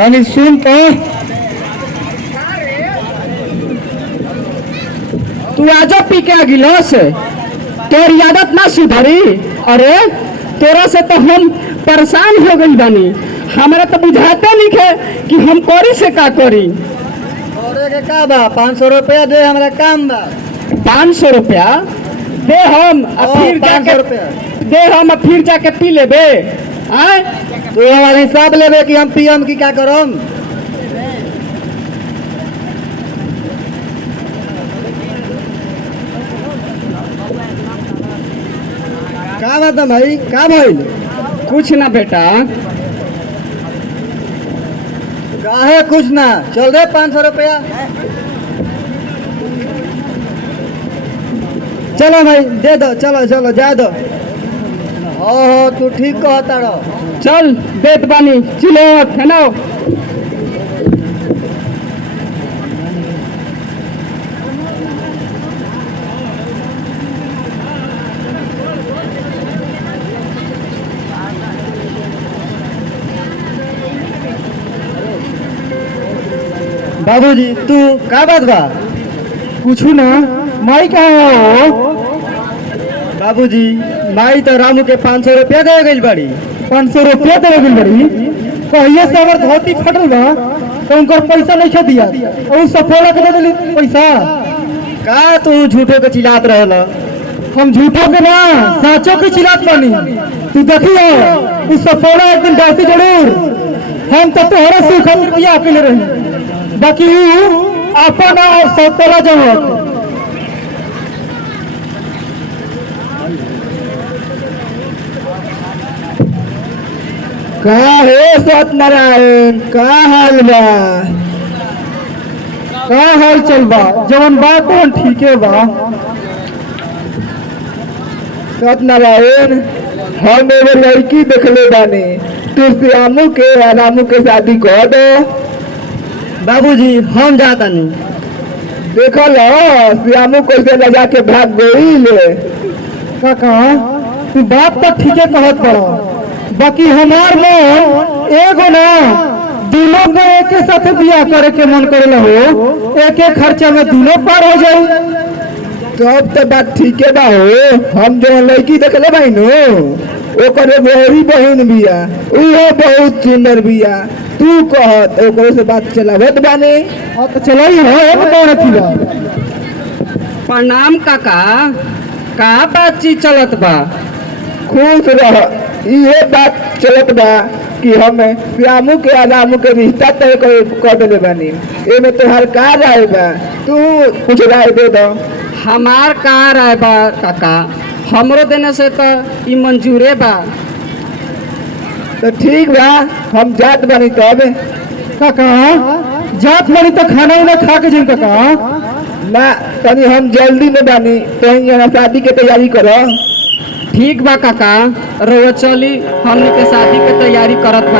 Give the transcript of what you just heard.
तनी सुन तो। तू आजा पी के गिलास तोर आदत ना सुधरी। अरे तोरा से तो हम परेशान हो गई बानी। हमारा तो बुझाते नहीं है कि हम करी से का करी। के का बा 500 रुपया दे, हमारा काम बा। 500 रुपया दे हम फिर 500 रुपया दे हम फिर जाके पी लेबे। आए तो हमारा हिसाब लेबे कि हम पियम की क्या करम। का बात है भाई, का भाई? कुछ ना बेटा। काहे कुछ ना, चल दे 500 रुपया। चलो भाई दे दो, चलो चलो जा दो। ओहो तू ठीक कहता रहो। चल देत बानी चिलो खाना। बाबूजी तू का बात बा? कुछ ना। माई कहाँ हो? बाबूजी माई तो रामू के 500 रुपया दे गई बड़ी। 500 रुपया दे गई बड़ी। कहिए से हमार धोती फटल बा तो उनकर पैसा नहीं खा दिया और सफोला के दे दिली पैसा। का तू झूठे के चिल्लात रहला? हम झूठो के ना साचो के चिल्लात बानी। तू देखियो उस सफोला एक दिन डांसी जरूर। हम तो तोहरा से खत रुपया अकेले रही बाकी अपन और सफोला जरूर। का है सत्यनारायण, का हाल बा? का हाल चल बा? जवन बा कौन ठीके बा। सत्यनारायण हम एगो लड़की देखले बानी, तू श्यामू के और रामू के शादी कर दो। बाबूजी हम जाता नहीं। देखल श्यामू कैसे लगा के भाग गई ले। काका तू बात तो ठीके कहत बड़ा बाकी हमार मन एगो ना दोनों को एक साथ बियाह करे के मन करे हो। एक एक खर्चा में दोनों पार हो जाए। तब तो बात ठीके बा हो। हम जो लड़की देखले भाई नो ओकरे बड़ी बहन बिया, उहो बहुत सुंदर बिया। तू कहत ओकरे से बात चलावत बाने। तो चलाई हो एक बार थी बा। प्रणाम काका। का बातचीत चलत बा? खुश रह। ये बात चलत बा कि हम श्यामू के और रामू के रिश्ता तय कर देले बानी। एमे तोहार का राय बा? तू कुछ राय दे दो। हमार का राय बा काका? हमरो देने से तो ई मंजूरे बा। तो ठीक बा हम जात बानी। तब काका जात बानी तो खाना उना खा के जिन काका। ना तनी हम जल्दी में बानी, तो यहाँ शादी के तैयारी करो। ठीक बा काका। रोज चली हमने के शादी के तैयारी करत बा।